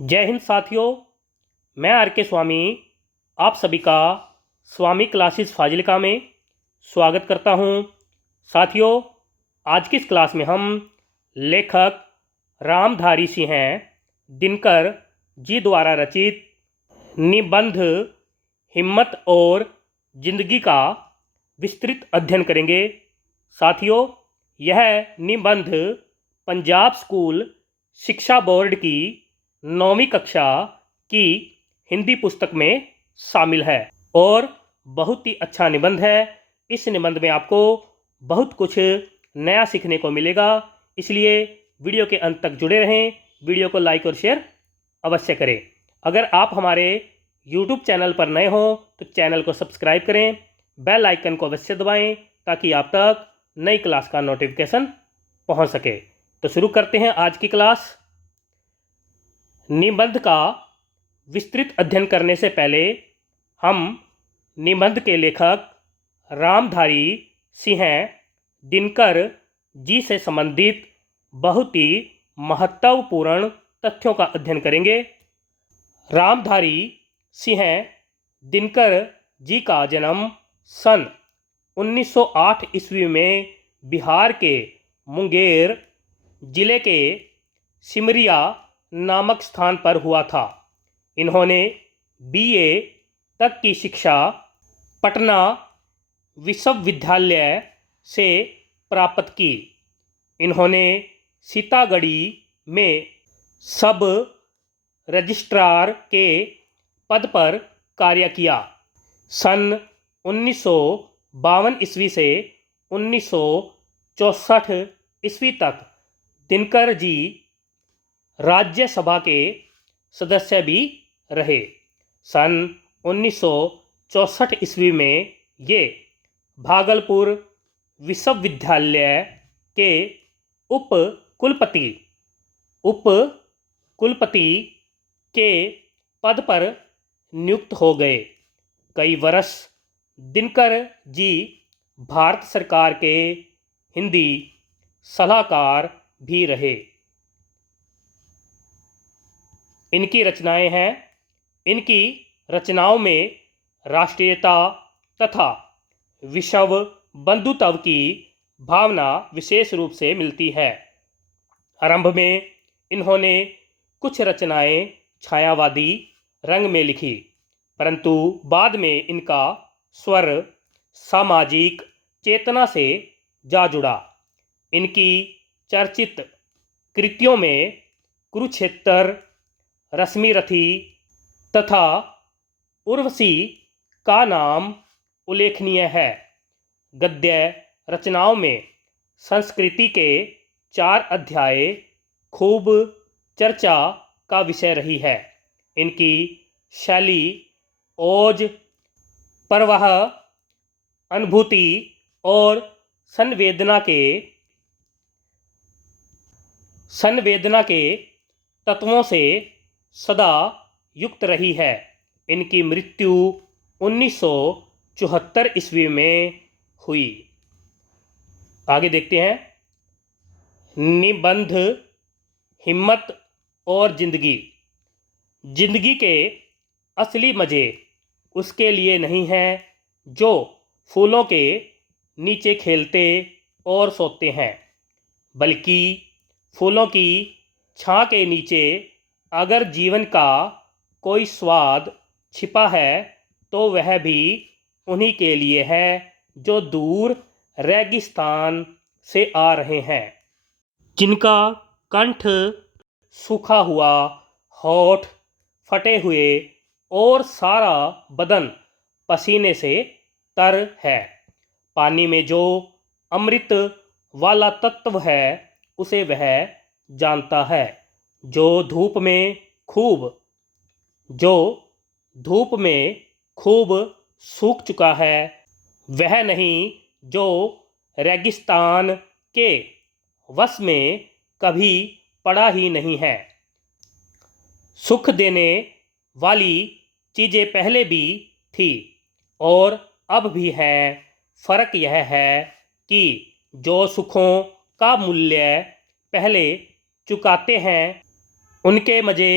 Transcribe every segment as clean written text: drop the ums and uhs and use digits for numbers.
जय हिंद साथियों। मैं आर के स्वामी आप सभी का स्वामी क्लासेस फाजिल्का में स्वागत करता हूं। साथियों, आज की इस क्लास में हम लेखक रामधारी सिंह दिनकर जी द्वारा रचित निबंध हिम्मत और जिंदगी का विस्तृत अध्ययन करेंगे। साथियों, यह निबंध पंजाब स्कूल शिक्षा बोर्ड की 9वीं कक्षा की हिंदी पुस्तक में शामिल है और बहुत ही अच्छा निबंध है। इस निबंध में आपको बहुत कुछ नया सीखने को मिलेगा, इसलिए वीडियो के अंत तक जुड़े रहें। वीडियो को लाइक और शेयर अवश्य करें। अगर आप हमारे यूट्यूब चैनल पर नए हो तो चैनल को सब्सक्राइब करें, बेल आइकन को अवश्य दबाएं ताकि आप तक नई क्लास का नोटिफिकेशन पहुंच सके। तो शुरू करते हैं आज की क्लास। निबंध का विस्तृत अध्ययन करने से पहले हम निबंध के लेखक रामधारी सिंह दिनकर जी से संबंधित बहुत ही महत्वपूर्ण तथ्यों का अध्ययन करेंगे। रामधारी सिंह दिनकर जी का जन्म सन 1908 ईस्वी में बिहार के मुंगेर जिले के सिमरिया नामक स्थान पर हुआ था। इन्होंने बीए तक की शिक्षा पटना विश्वविद्यालय से प्राप्त की। इन्होंने सीतागढ़ी में सब रजिस्ट्रार के पद पर कार्य किया। सन 1952 ईस्वी से 1964 ईस्वी तक दिनकर जी राज्यसभा के सदस्य भी रहे। सन 1964 ईस्वी में ये भागलपुर विश्वविद्यालय के उप कुलपति के पद पर नियुक्त हो गए। कई वर्ष दिनकर जी भारत सरकार के हिंदी सलाहकार भी रहे। इनकी रचनाएं हैं। इनकी रचनाओं में राष्ट्रीयता तथा विश्व बंधुत्व की भावना विशेष रूप से मिलती है। आरंभ में इन्होंने कुछ रचनाएं छायावादी रंग में लिखी, परंतु बाद में इनका स्वर सामाजिक चेतना से जा जुड़ा। इनकी चर्चित कृतियों में कुरुक्षेत्र, रश्मिरथी तथा उर्वशी का नाम उल्लेखनीय है। गद्य रचनाओं में संस्कृति के 4 अध्याय खूब चर्चा का विषय रही है। इनकी शैली ओज, प्रवाह, अनुभूति और संवेदना के तत्वों से सदा युक्त रही है। इनकी मृत्यु 1974 ईस्वी में हुई। आगे देखते हैं। निबंध हिम्मत और जिंदगी। जिंदगी के असली मज़े उसके लिए नहीं हैं जो फूलों के नीचे खेलते और सोते हैं, बल्कि फूलों की छां के नीचे अगर जीवन का कोई स्वाद छिपा है तो वह भी उन्हीं के लिए है जो दूर रेगिस्तान से आ रहे हैं, जिनका कंठ सूखा हुआ, होठ फटे हुए और सारा बदन पसीने से तर है। पानी में जो अमृत वाला तत्व है उसे वह जानता है। जो धूप में खूब सूख चुका है, वह नहीं जो रेगिस्तान के वश में कभी पड़ा ही नहीं है। सुख देने वाली चीज़ें पहले भी थी और अब भी है। फर्क यह है कि जो सुखों का मूल्य पहले चुकाते हैं उनके मज़े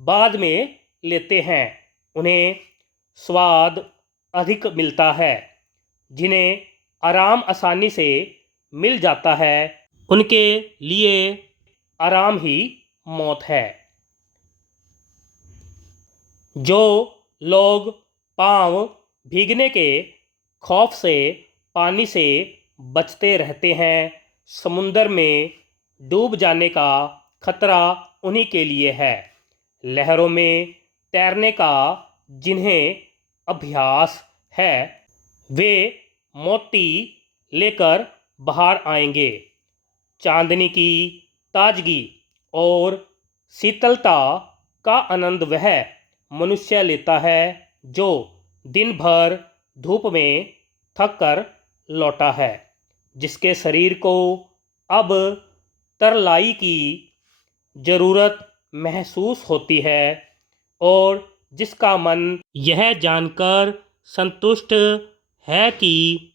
बाद में लेते हैं उन्हें स्वाद अधिक मिलता है। जिन्हें आराम आसानी से मिल जाता है उनके लिए आराम ही मौत है। जो लोग पाँव भीगने के खौफ से पानी से बचते रहते हैं, समुंदर में डूब जाने का खतरा उन्हीं के लिए है। लहरों में तैरने का जिन्हें अभ्यास है, वे मोती लेकर बाहर आएंगे। चांदनी की ताजगी और शीतलता का आनंद वह मनुष्य लेता है जो दिन भर धूप में थक कर लौटा है, जिसके शरीर को अब तरलाई की ज़रूरत महसूस होती है और जिसका मन यह जानकर संतुष्ट है कि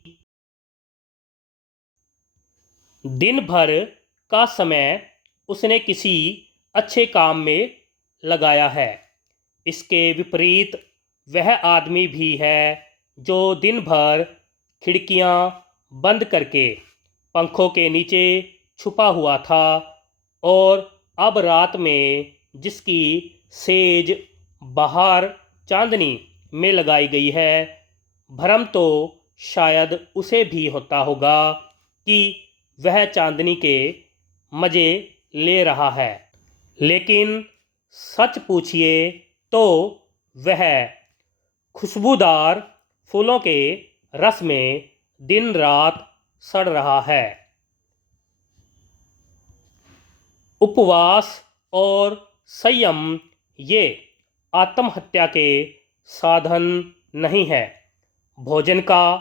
दिन भर का समय उसने किसी अच्छे काम में लगाया है। इसके विपरीत वह आदमी भी है जो दिन भर खिड़कियां बंद करके पंखों के नीचे छुपा हुआ था और अब रात में जिसकी सेज बाहर चांदनी में लगाई गई है, भ्रम तो शायद उसे भी होता होगा कि वह चांदनी के मज़े ले रहा है, लेकिन सच पूछिए तो वह खुशबूदार फूलों के रस में दिन रात सड़ रहा है। उपवास और संयम ये आत्महत्या के साधन नहीं है। भोजन का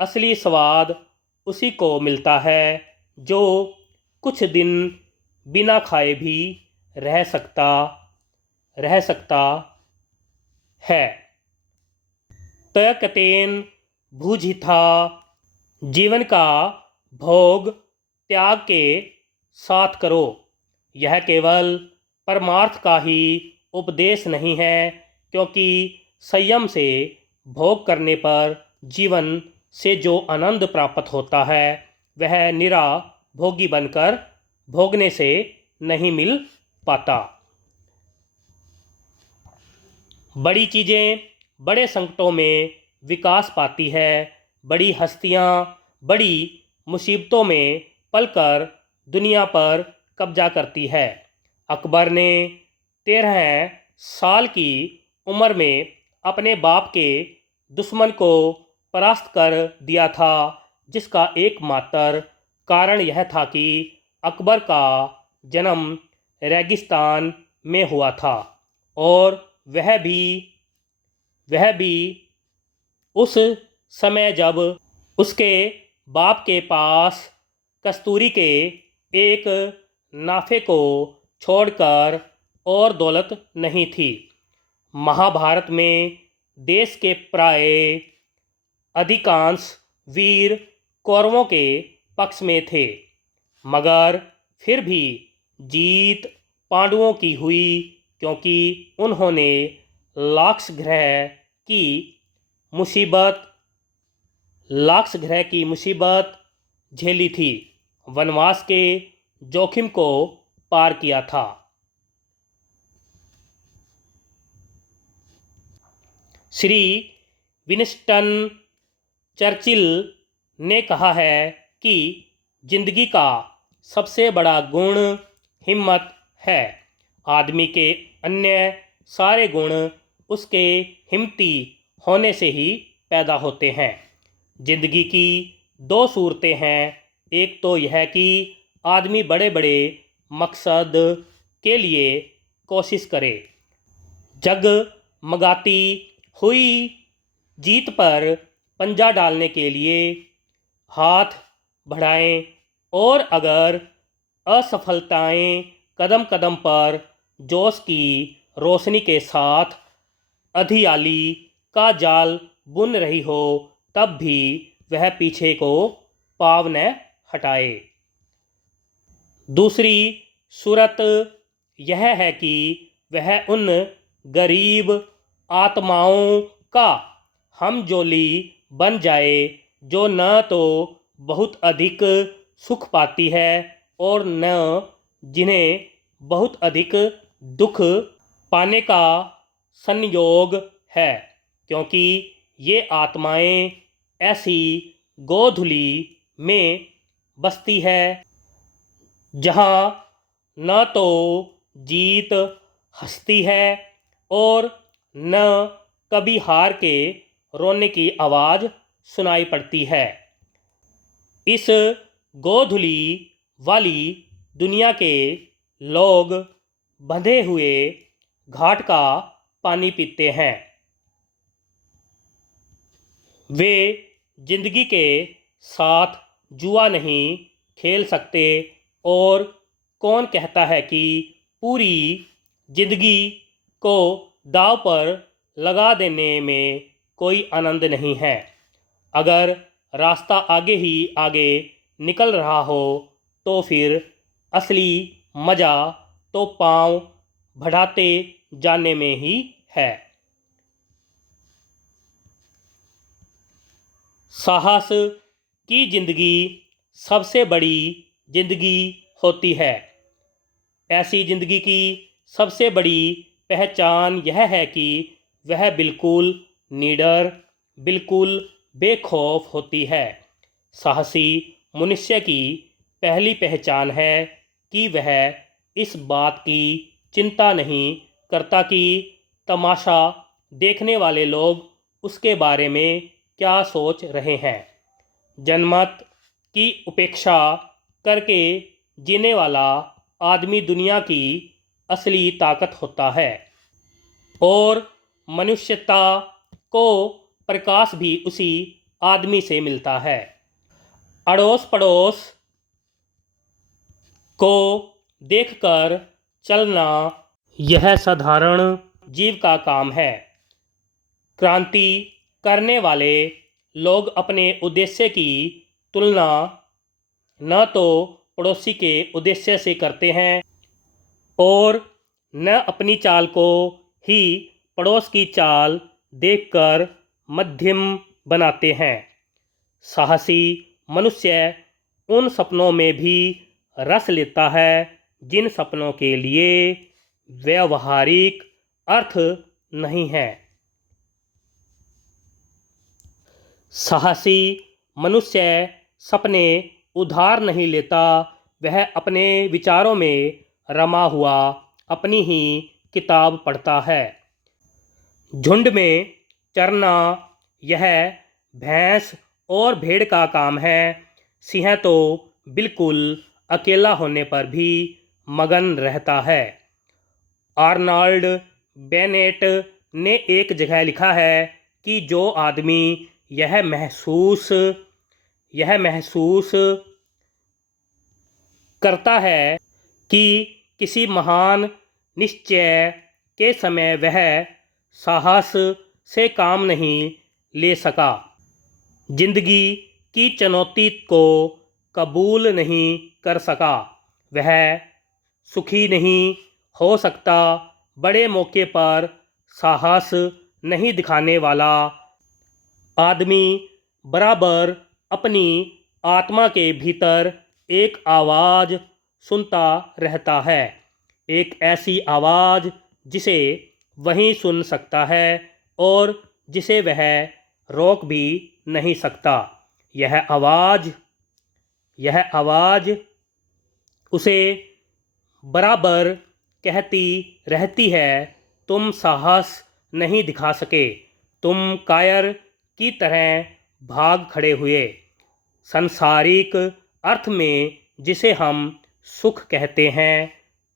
असली स्वाद उसी को मिलता है जो कुछ दिन बिना खाए भी रह सकता है। तयकतेन भुजिथा जीवन का भोग त्याग के साथ करो। यह केवल परमार्थ का ही उपदेश नहीं है, क्योंकि संयम से भोग करने पर जीवन से जो आनंद प्राप्त होता है वह निरा भोगी बनकर भोगने से नहीं मिल पाता। बड़ी चीज़ें बड़े संकटों में विकास पाती है। बड़ी हस्तियाँ बड़ी मुसीबतों में पलकर दुनिया पर कब्जा करती है। अकबर ने 13 साल की उम्र में अपने बाप के दुश्मन को परास्त कर दिया था, जिसका एकमात्र कारण यह था कि अकबर का जन्म रेगिस्तान में हुआ था और वह भी उस समय जब उसके बाप के पास कस्तूरी के एक नाफे को छोड़कर और दौलत नहीं थी। महाभारत में देश के प्राय अधिकांश वीर कौरवों के पक्ष में थे, मगर फिर भी जीत पांडवों की हुई, क्योंकि उन्होंने लाक्षागृह की मुसीबत झेली थी, वनवास के जोखिम को पार किया था। श्री विंस्टन चर्चिल ने कहा है कि जिंदगी का सबसे बड़ा गुण हिम्मत है। आदमी के अन्य सारे गुण उसके हिम्मती होने से ही पैदा होते हैं। जिंदगी की दो सूरतें हैं। एक तो यह कि आदमी बड़े बड़े मकसद के लिए कोशिश करे, जगमगाती हुई जीत पर पंजा डालने के लिए हाथ बढ़ाएं, और अगर असफलताएं कदम कदम पर जोश की रोशनी के साथ अधियाली का जाल बुन रही हो, तब भी वह पीछे को पाँव न हटाए। दूसरी सूरत यह है कि वह उन गरीब आत्माओं का हमजोली बन जाए जो न तो बहुत अधिक सुख पाती है और न जिन्हें बहुत अधिक दुख पाने का संयोग है, क्योंकि ये आत्माएं ऐसी गोधूलि में बसती है जहाँ न तो जीत हंसती है और न कभी हार के रोने की आवाज़ सुनाई पड़ती है। इस गोधूलि वाली दुनिया के लोग बंधे हुए घाट का पानी पीते हैं। वे जिंदगी के साथ जुआ नहीं खेल सकते और कौन कहता है कि पूरी जिंदगी को दांव पर लगा देने में कोई आनंद नहीं है। अगर रास्ता आगे ही आगे निकल रहा हो तो फिर असली मज़ा तो पाँव बढ़ाते जाने में ही है। साहस की जिंदगी सबसे बड़ी जिंदगी होती है। ऐसी जिंदगी की सबसे बड़ी पहचान यह है कि वह बिल्कुल निडर, बिल्कुल बेखौफ होती है। साहसी मनुष्य की पहली पहचान है कि वह इस बात की चिंता नहीं करता कि तमाशा देखने वाले लोग उसके बारे में क्या सोच रहे हैं। जनमत की उपेक्षा करके जीने वाला आदमी दुनिया की असली ताकत होता है और मनुष्यता को प्रकाश भी उसी आदमी से मिलता है। अड़ोस पड़ोस को देखकर चलना यह साधारण जीव का काम है। क्रांति करने वाले लोग अपने उद्देश्य की तुलना न तो पड़ोसी के उद्देश्य से करते हैं और न अपनी चाल को ही पड़ोस की चाल देखकर मध्यम बनाते हैं। साहसी मनुष्य उन सपनों में भी रस लेता है जिन सपनों के लिए व्यावहारिक अर्थ नहीं है। साहसी मनुष्य सपने उधार नहीं लेता, वह अपने विचारों में रमा हुआ अपनी ही किताब पढ़ता है। झुंड में चरना यह भैंस और भेड़ का काम है। सिंह तो बिल्कुल अकेला होने पर भी मगन रहता है। आर्नल्ड बेनेट ने एक जगह लिखा है कि जो आदमी यह महसूस करता है कि किसी महान निश्चय के समय वह साहस से काम नहीं ले सका, जिंदगी की चुनौती को कबूल नहीं कर सका, वह सुखी नहीं हो सकता। बड़े मौके पर साहस नहीं दिखाने वाला आदमी बराबर अपनी आत्मा के भीतर एक आवाज़ सुनता रहता है, एक ऐसी आवाज़ जिसे वही सुन सकता है और जिसे वह रोक भी नहीं सकता। यह आवाज़ उसे बराबर कहती रहती है, तुम साहस नहीं दिखा सके, तुम कायर की तरह भाग खड़े हुए। सांसारिक अर्थ में जिसे हम सुख कहते हैं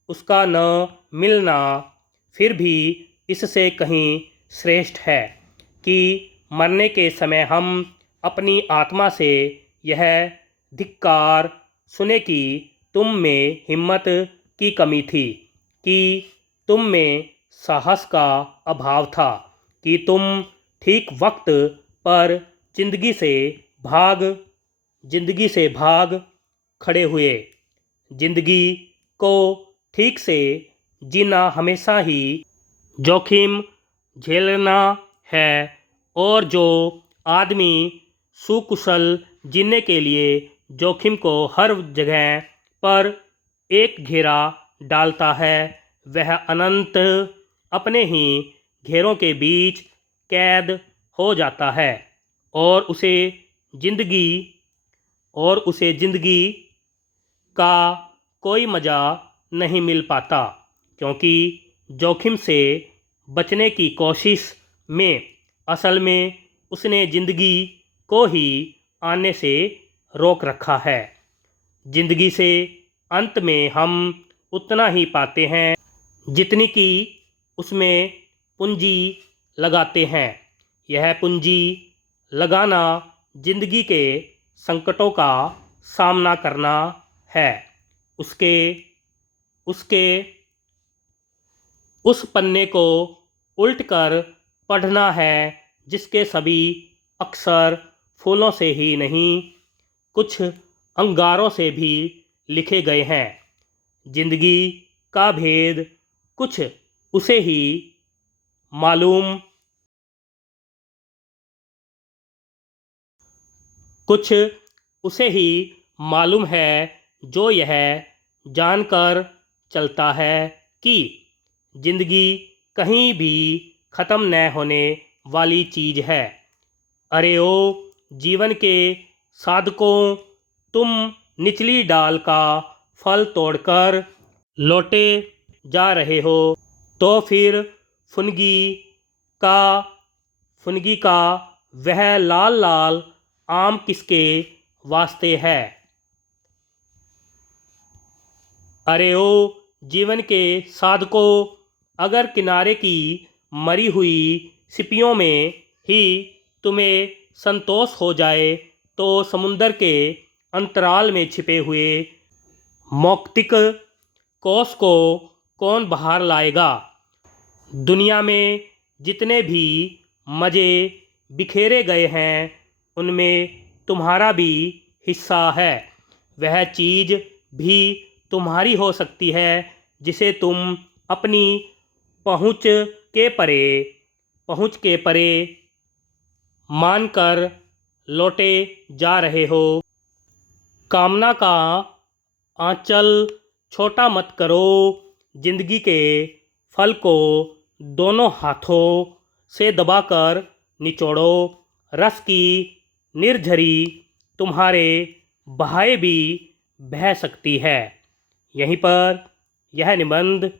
उसका न मिलना फिर भी इससे कहीं श्रेष्ठ है कि मरने के समय हम अपनी आत्मा से यह धिक्कार सुने कि तुम में हिम्मत की कमी थी, कि तुम में साहस का अभाव था, कि तुम ठीक वक्त पर जिंदगी से भाग खड़े हुए। जिंदगी को ठीक से जीना हमेशा ही जोखिम झेलना है, और जो आदमी सुकुशल जीने के लिए जोखिम को हर जगह पर एक घेरा डालता है, वह अनंत अपने ही घेरों के बीच कैद हो जाता है, और उसे जिंदगी का कोई मज़ा नहीं मिल पाता, क्योंकि जोखिम से बचने की कोशिश में असल में उसने ज़िंदगी को ही आने से रोक रखा है। ज़िंदगी से अंत में हम उतना ही पाते हैं जितनी कि उसमें पूंजी लगाते हैं। यह पूंजी लगाना ज़िंदगी के संकटों का सामना करना है, उसके उस पन्ने को उल्ट कर पढ़ना है जिसके सभी अक्षर फूलों से ही नहीं, कुछ अंगारों से भी लिखे गए हैं। जिंदगी का भेद कुछ उसे ही मालूम है जो यह जानकर चलता है कि जिंदगी कहीं भी ख़त्म न होने वाली चीज़ है। अरे ओ जीवन के साधकों, तुम निचली डाल का फल तोड़कर लौटे जा रहे हो, तो फिर फुनगी का वह लाल लाल आम किसके वास्ते है। अरे ओ जीवन के साधकों, अगर किनारे की मरी हुई सिपियों में ही तुम्हें संतोष हो जाए, तो समुंदर के अंतराल में छिपे हुए मौक्तिक कोष को कौन बाहर लाएगा। दुनिया में जितने भी मज़े बिखेरे गए हैं, उनमें तुम्हारा भी हिस्सा है। वह चीज़ भी तुम्हारी हो सकती है जिसे तुम अपनी पहुँच के परे मानकर लौटे जा रहे हो। कामना का आंचल छोटा मत करो, जिंदगी के फल को दोनों हाथों से दबाकर निचोड़ो। रस की निर्झरी तुम्हारे बहाए भी बह सकती है। यहीं पर यह निबंध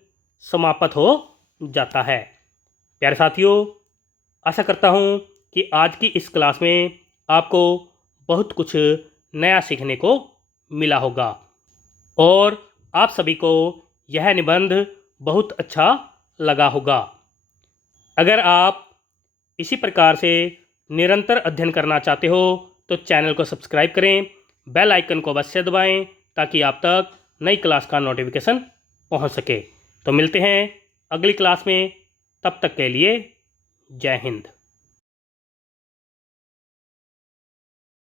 समाप्त हो जाता है। प्यारे साथियों, आशा करता हूँ कि आज की इस क्लास में आपको बहुत कुछ नया सीखने को मिला होगा, और आप सभी को यह निबंध बहुत अच्छा लगा होगा। अगर आप इसी प्रकार से निरंतर अध्ययन करना चाहते हो तो चैनल को सब्सक्राइब करें, बेल आइकन को अवश्य दबाएं ताकि आप तक नई क्लास का नोटिफिकेशन पहुंच सके। तो मिलते हैं अगली क्लास में, तब तक के लिए जय हिंद।